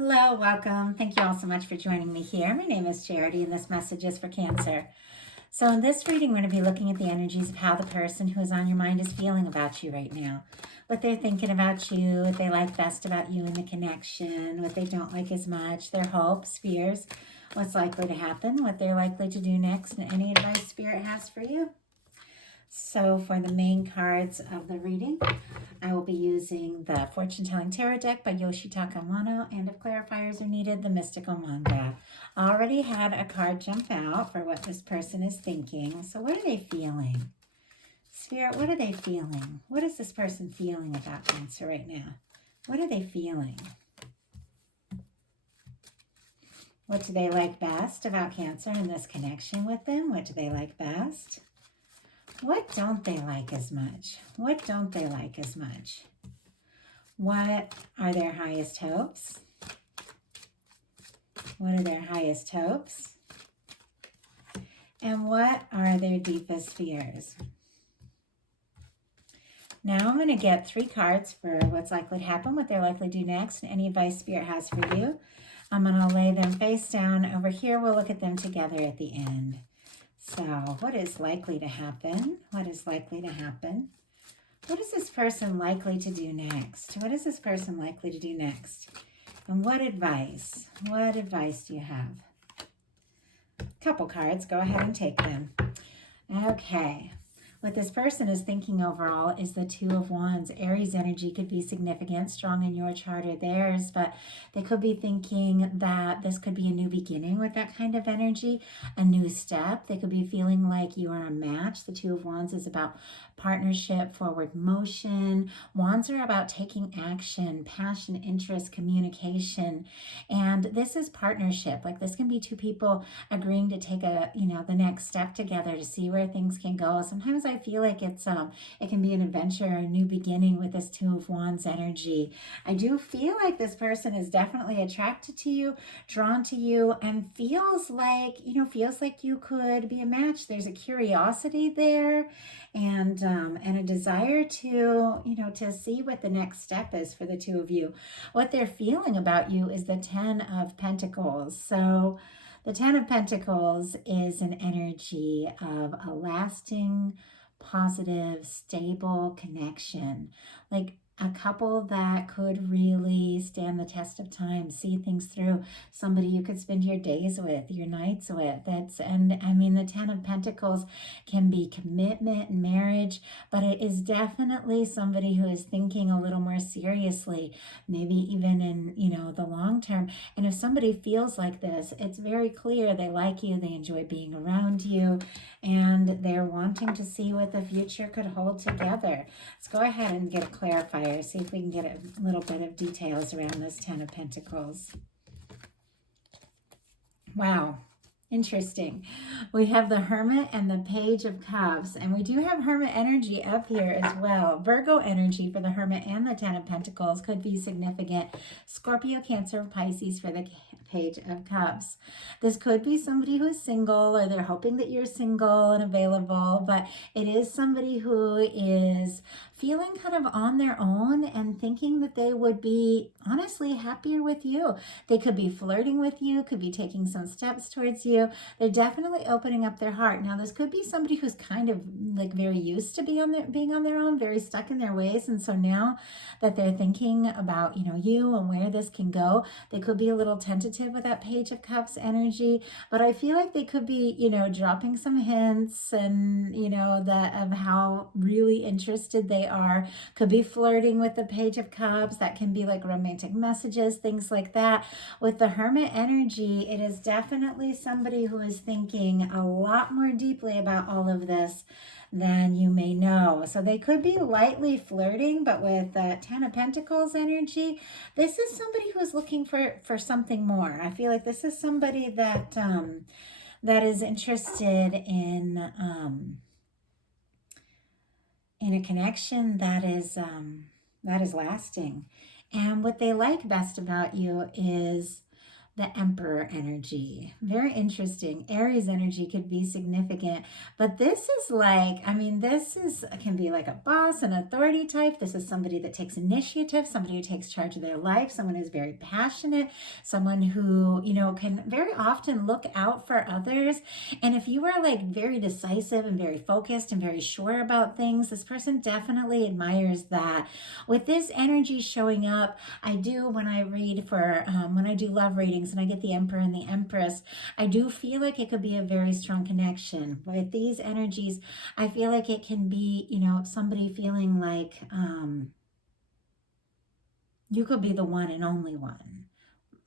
Hello, welcome. Thank you all so much for joining me here. My name is Charity, and this message is for Cancer. So, in this reading, we're going to be looking at the energies of how the person who is on your mind is feeling about you right now. What they're thinking about you, what they like best about you in the connection, what they don't like as much, their hopes, fears, what's likely to happen, what they're likely to do next, and any advice Spirit has for you. So, for the main cards of the reading, I will be using the Fortune Telling Tarot deck by Yoshitaka Amano, and if clarifiers are needed, the Mystical Manga. I already had a card jump out for what this person is thinking. So what are they feeling? Spirit, what are they feeling? What is this person feeling about Cancer right now? What are they feeling? What do they like best about Cancer and this connection with them? What do they like best? What don't they like as much? What don't they like as much? What are their highest hopes? What are their highest hopes? And what are their deepest fears? Now I'm going to get 3 cards for what's likely to happen, what they're likely to do next, and any advice Spirit has for you. I'm going to lay them face down over here. We'll look at them together at the end. So what is likely to happen? What is likely to happen? What is this person likely to do next? What is this person likely to do next? And what advice do you have? A couple cards, go ahead and take them. Okay. What this person is thinking overall is the Two of Wands. Aries energy could be significant, strong in your chart or theirs, but they could be thinking that this could be a new beginning with that kind of energy, a new step. They could be feeling like you are a match. The Two of Wands is about partnership, forward motion. Wands are about taking action, passion, interest, communication, and this is partnership. Like this can be 2 people agreeing to take the next step together to see where things can go. Sometimes I feel like it can be an adventure, a new beginning with this Two of Wands energy. I do feel like this person is definitely attracted to you, drawn to you, and feels like you could be a match. There's a curiosity there, and a desire to see what the next step is for the 2 of you. What they're feeling about you is the Ten of Pentacles. So the Ten of Pentacles is an energy of a lasting, positive, stable connection. Like a couple that could really stand the test of time, see things through, somebody you could spend your days with, your nights with. The Ten of Pentacles can be commitment and marriage, but it is definitely somebody who is thinking a little more seriously, maybe even in, the long term. And if somebody feels like this, it's very clear they like you, they enjoy being around you, and they're wanting to see what the future could hold together. Let's go ahead and get a clarifier, see if we can get a little bit of details around this Ten of Pentacles. Wow. Interesting. We have the Hermit and the Page of Cups, and we do have Hermit energy up here as well. Virgo energy for the Hermit and the Ten of Pentacles could be significant. Scorpio, Cancer, Pisces for the Page of Cups. This could be somebody who is single, or they're hoping that you're single and available, but it is somebody who is feeling kind of on their own and thinking that they would be honestly happier with you. They could be flirting with you, could be taking some steps towards you. They're definitely opening up their heart. Now, this could be somebody who's kind of like very used to being on their own, very stuck in their ways. And so now that they're thinking about, you and where this can go, they could be a little tentative with that Page of Cups energy. But I feel like they could be, dropping some hints and, of how really interested they are. Could be flirting with the Page of Cups. That can be like romantic messages, things like that. With the Hermit energy, it is definitely somebody who is thinking a lot more deeply about all of this than you may know. So they could be lightly flirting, but with Ten of Pentacles energy, this is somebody who is looking for something more. I feel like this is somebody that is interested in a connection that is lasting. And what they like best about you is the Emperor energy. Very interesting. Aries energy could be significant, but this is like, I mean, can be like a boss, an authority type. This is somebody that takes initiative, somebody who takes charge of their life, someone who's very passionate, someone who, can very often look out for others. And if you are like very decisive and very focused and very sure about things, this person definitely admires that. With this energy showing up, I do, when I read for, when I do love readings and I get the Emperor and the Empress, I do feel like it could be a very strong connection. With these energies, I feel like it can be, somebody feeling like you could be the one and only one.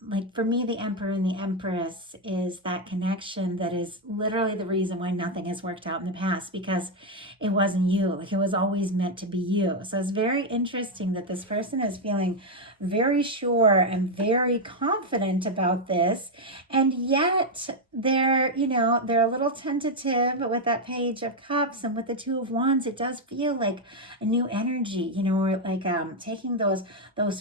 Like for me, the Emperor and the Empress is that connection that is literally the reason why nothing has worked out in the past, because it wasn't you. Like it was always meant to be you. So it's very interesting that this person is feeling very sure and very confident about this. And yet they're a little tentative with that Page of Cups, and with the Two of Wands, it does feel like a new energy, or like taking those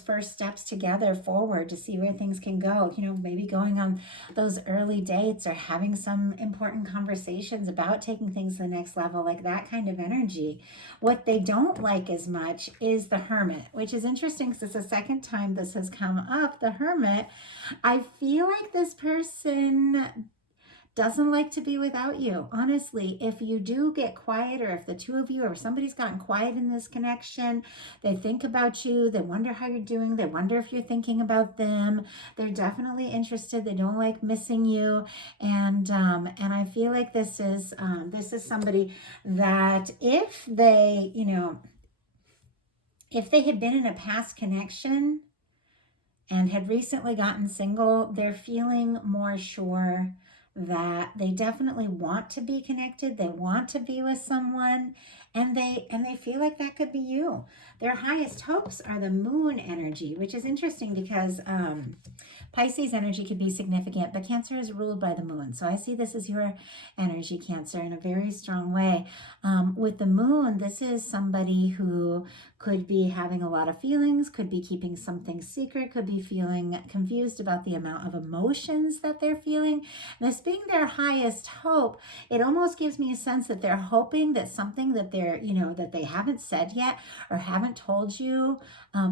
first steps together forward to see where things can go, maybe going on those early dates or having some important conversations about taking things to the next level, like that kind of energy. What they don't like as much is the Hermit, which is interesting because it's the second time this has come up, the Hermit. I feel like this person doesn't like to be without you. Honestly, if you do get quiet, or if the two of you or somebody's gotten quiet in this connection, they think about you, they wonder how you're doing, they wonder if you're thinking about them. They're definitely interested. They don't like missing you. And I feel like this is somebody that if they, if they had been in a past connection and had recently gotten single, they're feeling more sure that they definitely want to be connected. They want to be with someone, and they feel like that could be you. Their highest hopes are the Moon energy, which is interesting because Pisces energy could be significant, but Cancer is ruled by the Moon. So I see this as your energy, Cancer, in a very strong way. With the Moon, this is somebody who could be having a lot of feelings, could be keeping something secret, could be feeling confused about the amount of emotions that they're feeling. This being their highest hope, it almost gives me a sense that they're hoping that something that they're, that they haven't said yet or haven't told you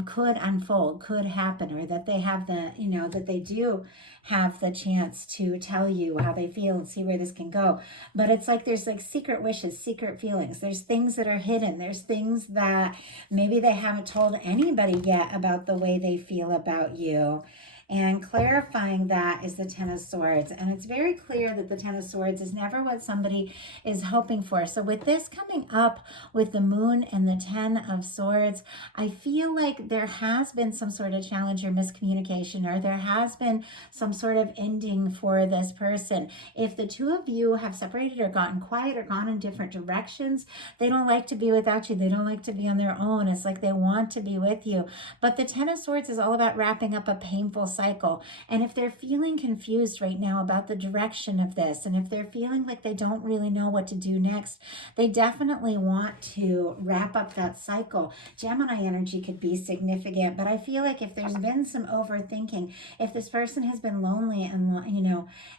could unfold, could happen, or that they have the, that they do have the chance to tell you how they feel and see where this can go. But it's like there's like secret wishes, secret feelings. There's things that are hidden. There's things that maybe they haven't told anybody yet about the way they feel about you. And clarifying that is the Ten of Swords. And it's very clear that the Ten of Swords is never what somebody is hoping for. So with this coming up with the Moon and the Ten of Swords, I feel like there has been some sort of challenge or miscommunication, or there has been some sort of ending for this person. If the two of you have separated or gotten quiet or gone in different directions, they don't like to be without you. They don't like to be on their own. It's like they want to be with you. But the Ten of Swords is all about wrapping up a painful cycle. And if they're feeling confused right now about the direction of this, and if they're feeling like they don't really know what to do next, they definitely want to wrap up that cycle. Gemini energy could be significant, but I feel like if there's been some overthinking, if this person has been lonely and,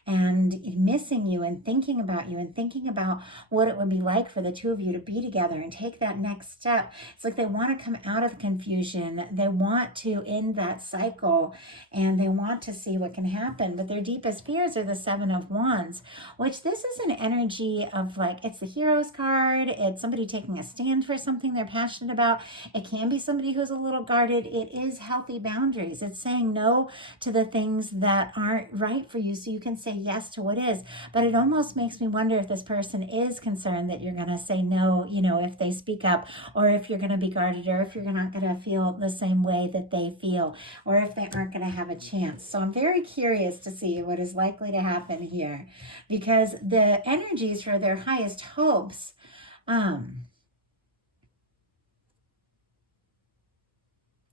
and missing you and thinking about you and thinking about what it would be like for the two of you to be together and take that next step, it's like they want to come out of the confusion. They want to end that cycle, and they want to see what can happen. But their deepest fears are the Seven of Wands, which this is an energy of like, it's the Hero's card. It's somebody taking a stand for something they're passionate about. It can be somebody who's a little guarded. It is healthy boundaries. It's saying no to the things that aren't right for you so you can say yes to what is. But it almost makes me wonder if this person is concerned that you're going to say no, if they speak up, or if you're going to be guarded, or if you're not going to feel the same way that they feel, or if they aren't going to have a chance. So I'm very curious to see what is likely to happen here, because the energies for their highest hopes are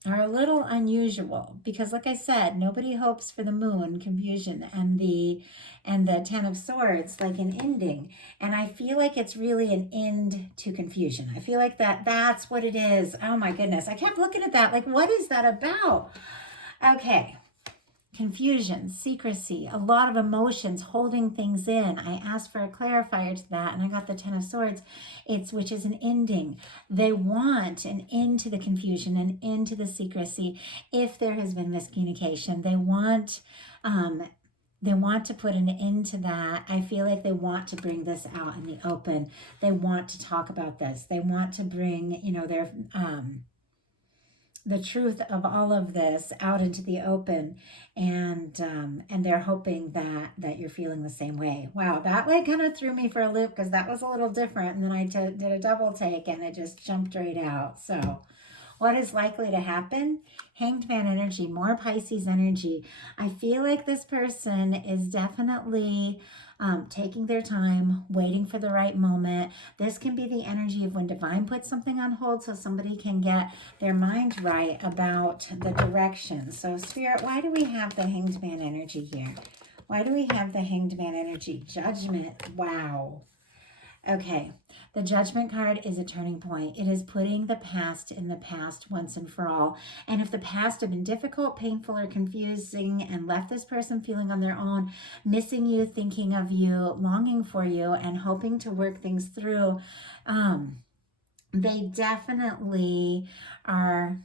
a little unusual, because like I said, nobody hopes for the Moon, confusion, and the Ten of Swords, like an ending. And I feel like it's really an end to confusion. I feel like that's what it is. Oh my goodness. I kept looking at that. Like, what is that about? Okay. confusion, secrecy, a lot of emotions, holding things in. I asked for a clarifier to that and I got the Ten of Swords, which is an ending. They want an end to the confusion, an end to the secrecy. If there has been miscommunication, they want to put an end to that. I feel like they want to bring this out in the open. They want to talk about this. They want to bring, their the truth of all of this out into the open, and they're hoping that you're feeling the same way. Wow, that like kind of threw me for a loop because that was a little different, and then I did a double take and it just jumped right out. So what is likely to happen? Hanged Man energy, more Pisces energy. I feel like this person is definitely taking their time, waiting for the right moment. This can be the energy of when divine puts something on hold so somebody can get their mind right about the direction. So Spirit, why do we have the Hanged Man energy here? Why do we have the Hanged Man energy? Judgment. Wow. Okay, the Judgment card is a turning point. It is putting the past in the past once and for all. And if the past have been difficult, painful, or confusing and left this person feeling on their own, missing you, thinking of you, longing for you, and hoping to work things through, they definitely are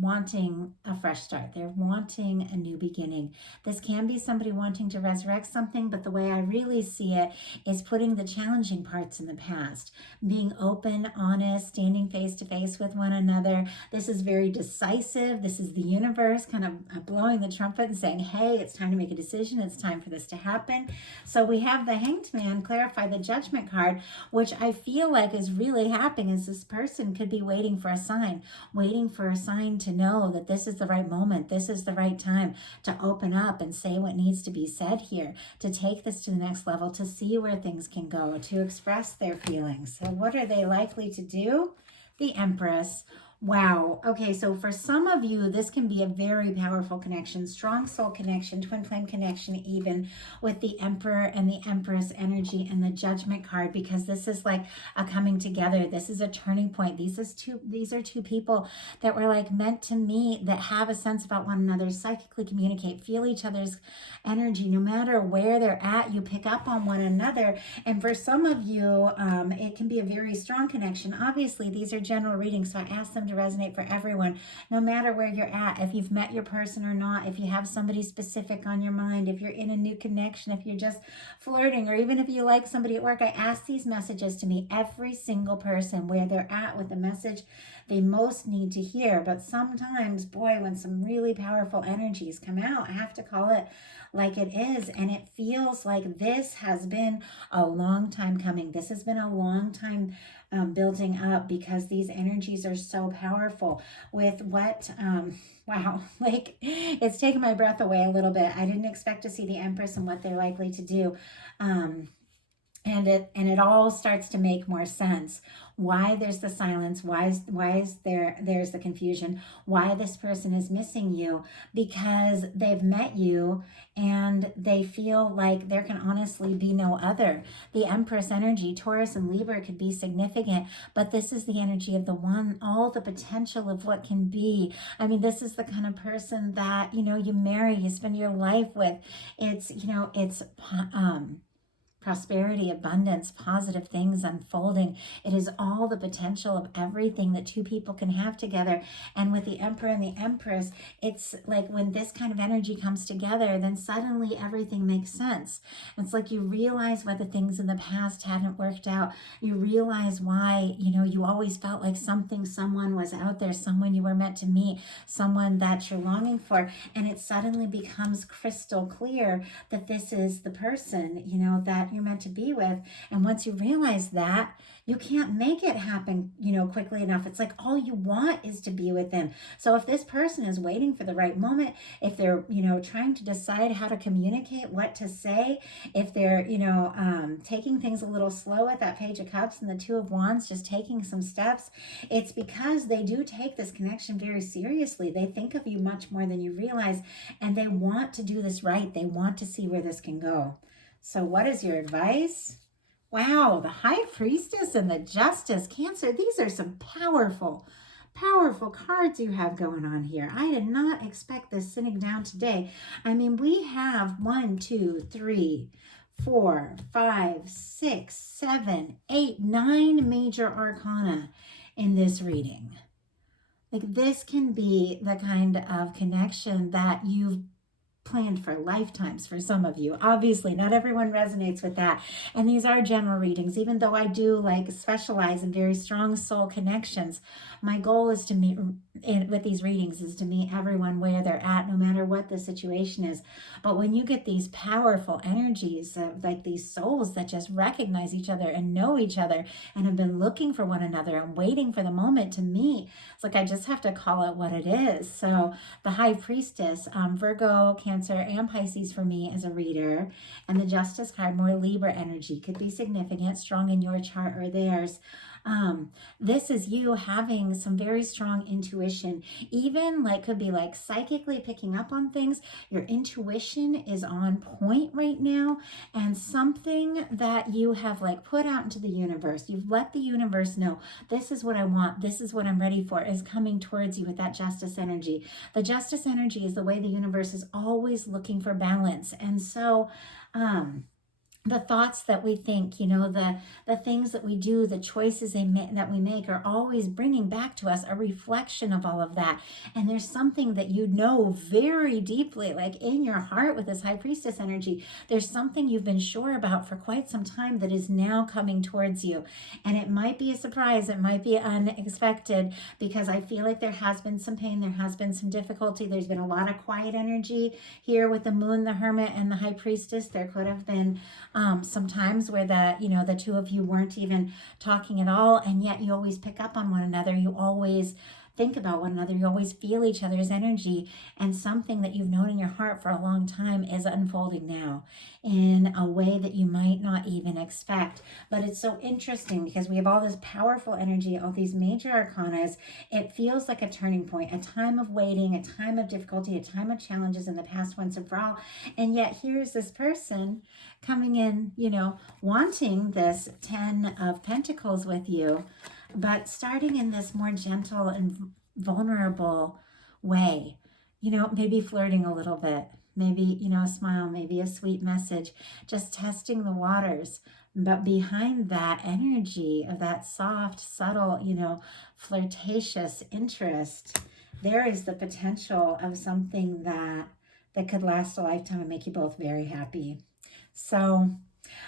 wanting a fresh start. They're wanting a new beginning. This can be somebody wanting to resurrect something, but the way I really see it is putting the challenging parts in the past, being open, honest, standing face to face with one another. This is very decisive. This is the universe kind of blowing the trumpet and saying, hey, it's time to make a decision. It's time for this to happen. So we have the Hanged Man clarify the Judgment card, which I feel like is really happening is this person could be waiting for a sign to know that this is the right moment, this is the right time to open up and say what needs to be said here, to take this to the next level, to see where things can go, to express their feelings. So what are they likely to do? The Empress. Wow. Okay, so for some of you, this can be a very powerful connection, strong soul connection, twin flame connection, even with the Emperor and the Empress energy and the Judgment card, because this is like a coming together. This is a turning point. These are two people that were like meant to meet, that have a sense about one another, psychically communicate, feel each other's energy. No matter where they're at, you pick up on one another. And for some of you, it can be a very strong connection. Obviously, these are general readings, so I ask them to resonate for everyone, no matter where you're at, if you've met your person or not, if you have somebody specific on your mind, if you're in a new connection, if you're just flirting, or even if you like somebody at work. I ask these messages to meet every single person where they're at with the message they most need to hear. But sometimes, boy, when some really powerful energies come out, I have to call it like it is. And it feels like this has been a long time coming. This has been a long time building up, because these energies are so powerful with what, wow, like it's taken my breath away a little bit. I didn't expect to see the Empress and what they're likely to do. And it all starts to make more sense. Why there's the silence, why is there's the confusion, why this person is missing you, because they've met you and they feel like there can honestly be no other. The Empress energy, Taurus and Libra, could be significant, but this is the energy of the one, all the potential of what can be. I mean, this is the kind of person that, you marry, you spend your life with. It's, it's prosperity, abundance, positive things unfolding. It is all the potential of everything that two people can have together. And with the Emperor and the Empress, it's like when this kind of energy comes together, then suddenly everything makes sense. It's like you realize why the things in the past hadn't worked out. You realize why, you always felt like someone was out there, someone you were meant to meet, someone that you're longing for. And it suddenly becomes crystal clear that this is the person, that you're meant to be with. And once you realize that, you can't make it happen, quickly enough. It's like all you want is to be with them. So if this person is waiting for the right moment, if they're, trying to decide how to communicate, what to say, if they're, taking things a little slow with that Page of Cups and the Two of Wands, just taking some steps, it's because they do take this connection very seriously. They think of you much more than you realize, and they want to do this right. They want to see where this can go. So what is your advice? Wow, the High Priestess and the Justice, Cancer, these are some powerful powerful cards you have going on here. I did not expect this sitting down today. I mean, we have 1, 2, 3, 4, 5, 6, 7, 8, 9 major arcana in this reading. Like, this can be the kind of connection that you've planned for lifetimes for some of you. Obviously, not everyone resonates with that. And these are general readings, even though I do like specialize in very strong soul connections. My goal is to meet with these readings is to meet everyone where they're at, no matter what the situation is. But when you get these powerful energies of like these souls that just recognize each other and know each other and have been looking for one another and waiting for the moment to meet, it's like I just have to call it what it is. So the High Priestess, Virgo, Cancer, and Pisces for me as a reader, and the Justice card, more Libra energy, could be significant, strong in your chart or theirs. This is you having some very strong intuition, even like could be like psychically picking up on things. Your intuition is on point right now, and something that you have like put out into the universe, you've let the universe know, this is what I want, this is what I'm ready for, is coming towards you with that Justice energy. The Justice energy is the way the universe is always looking for balance. And so, the thoughts that we think, you know, the things that we do, the choices that we make are always bringing back to us a reflection of all of that. And there's something that you know very deeply, like in your heart with this High Priestess energy, there's something you've been sure about for quite some time that is now coming towards you. And it might be a surprise, it might be unexpected, because I feel like there has been some pain, there has been some difficulty, there's been a lot of quiet energy here with the Moon, the Hermit, and the High Priestess. There could have been sometimes where the two of you weren't even talking at all, and yet you always pick up on one another. You always think about one another. You always feel each other's energy, and something that you've known in your heart for a long time is unfolding now in a way that you might not even expect. But it's so interesting because we have all this powerful energy, all these major arcanas. It feels like a turning point, a time of waiting, a time of difficulty, a time of challenges in the past once and for all. And yet here's this person coming in, wanting this 10 of Pentacles with you, but starting in this more gentle and vulnerable way, maybe flirting a little bit, maybe, a smile, maybe a sweet message, just testing the waters. But behind that energy of that soft, subtle, flirtatious interest, there is the potential of something that could last a lifetime and make you both very happy. So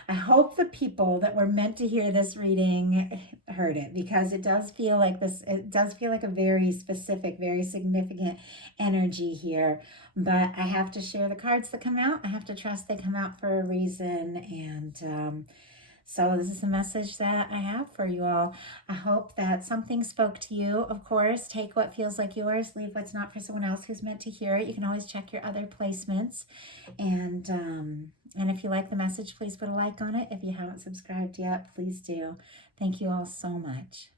I hope the people that were meant to hear this reading heard it, because it does feel like a very specific, very significant energy here. But I have to share the cards that come out. I have to trust they come out for a reason. And so this is a message that I have for you all. I hope that something spoke to you. Of course, take what feels like yours, leave what's not for someone else who's meant to hear it. You can always check your other placements. And if you like the message, please put a like on it. If you haven't subscribed yet, please do. Thank you all so much.